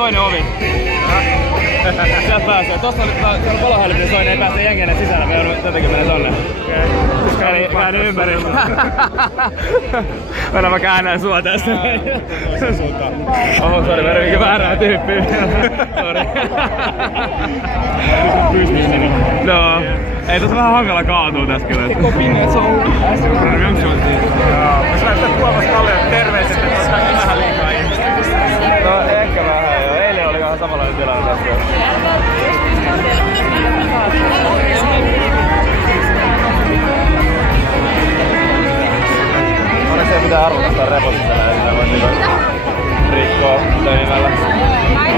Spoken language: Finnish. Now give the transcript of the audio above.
toinen ovi. Sieltä pääsee. Tossa oli palohälytin soi, niin ei pääse jenkeinen sisällä. Me joudun tätäkin mennä tonne. Eli käännyn ympäri. Mennään mä käännän sua tästä. Oho, sori, mä yritin väärää tyyppiä. Sori. No, ei tossa vähän hankala kaatuu tässä kyllä. Koko pinneet se on ollut. Mä näyttää Tuomas Kallion terveiset, että on vähän liikaa ihmistä. No ehkä vähän joo. Eilen oli vähän samanlainen tilanne tässä. Onneksi ei mitään arvostaa reposissa näin, sitä voi rikkoa töimällä. Ai